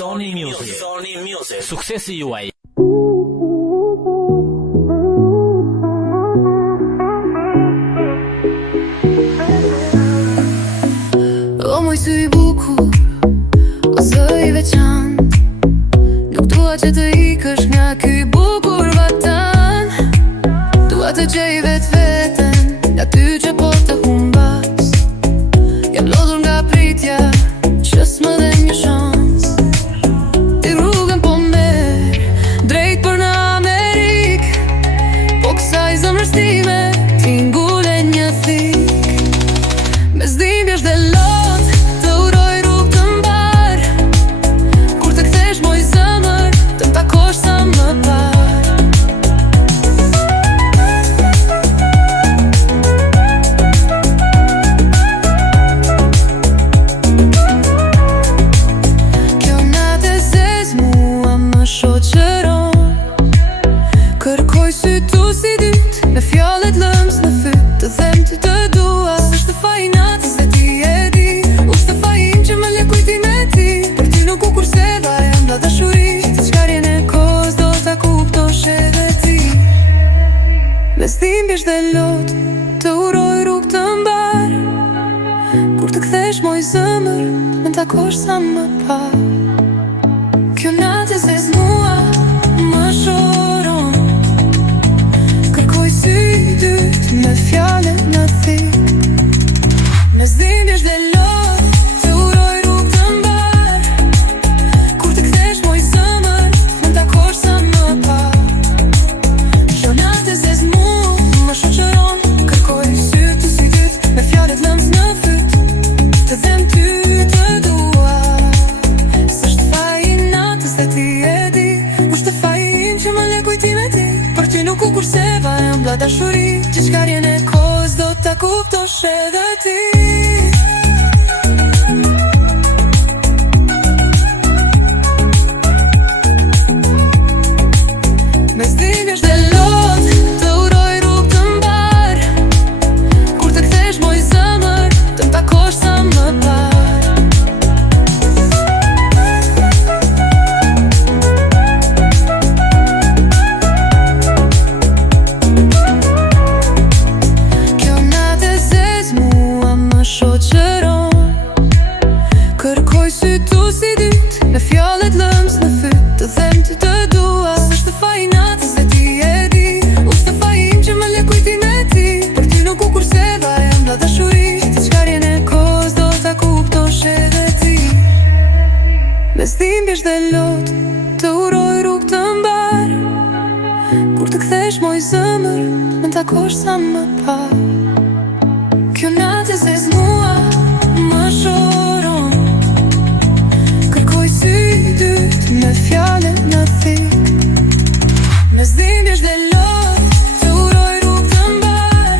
Sony Music. Suksesi juaj. O moj sy I bukur, o zë I veçantë, nuk dua që të ikësh nga ky bukur vatan. Dua të gjej vetveten nga ty që po të humbas. Jam lodhur nga pritja që s'më dhe një shans. Ti rrugën po merr drejt për në Amerikë, po kësaj zemrës time ti ngule një thik. Mes dhimbjesh dhe lot të uroj rrugë të mbar, kur të kthesh moj zemër të më takosh sa më parë. Kjo natë e zez mua më shoqëron, kërkoj sy tu si dyt me fjallet lëms në fyt, të them të dua. S'është faj natës dhe ti e di, është fajim që më le kujtim e ti. Për ty nuk u kurseva jam la dashuri, të çkarjen e kohës do ta kuptosh edhe ti. Mes dhimbjesh dhe lot të uroj rrugë të mbar, kur të kthesh moj zemër më takosh sa më parë. Kjo natë e zez mua më shoron, kërkoj sy I dyt me fjallet në thik. Mes dhimbjesh dhe lot të uroj rrugë të mbar, kur të kthesh moj zemër më takosh sa më parë. Kjo natë e zez mua më shoqëron, kërkoj sy tu si dyt me fjallet lëms në fyt, të them ty të dua. S'është faj I natës dhe ti e di, është fajim që më le kujtim e ti. Për ty nuk u kurseva jam la dashuri, që çkarjen e kohës do ta kuptosh edhe ti. Mes dhimbjesh dhe lot të uroj rrugë të mbar, kur të kthesh moj zemër të më takosh sa më parë. Kjo natë e zez mua më shoqëron, kërkoj sy tu si dyt me fjallet lëms në fyt, të them të dua. S'është faj natës dhe ti e di, është fajim që më le kujtim e ti. Për ty nuk u kurseva jam la dashuri, të çkarjen e kohës do ta kuptosh edhe ti. Mes dhimbjesh dhe lot të uroj rrugë të mbar, kur të kthesh moj zemër më takosh sa më parë. Kjo natë e zez mua më shoron, kërkoj sy I dyt me fjallet në thik. Mes dhimbjesh dhe lot të uroj rrugë të mbar,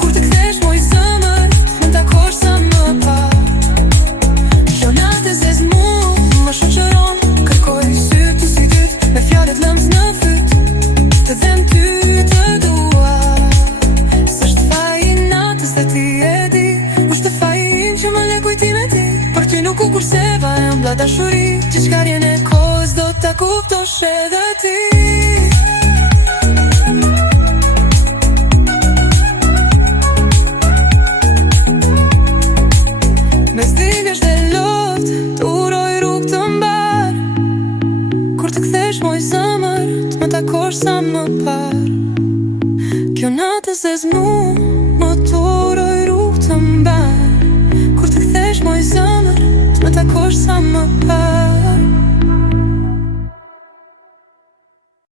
kur të kthesh moj zemër më takosh sa më parë. Kjo natë e zez mua më shoqëron, kërkoj sy tu si dyt me fjallet lëms në fyt, të them ty të dua. S'është faj I natës dhe ti e di, është fajim që më le kujtim e ti. Për ty nuk u kurseva jam la dashuri, që çkarjen e kohës do ta kuptosh edhe ti. Mes dhimbjesh dhe lot të uroj rrugë të mbar, kur të kthesh moj zemër të më takosh sa më parë. Kjo natë e zez mua më të uroj rrugë të mbar, kur të kthesh moj zemër të më takosh sa më parë.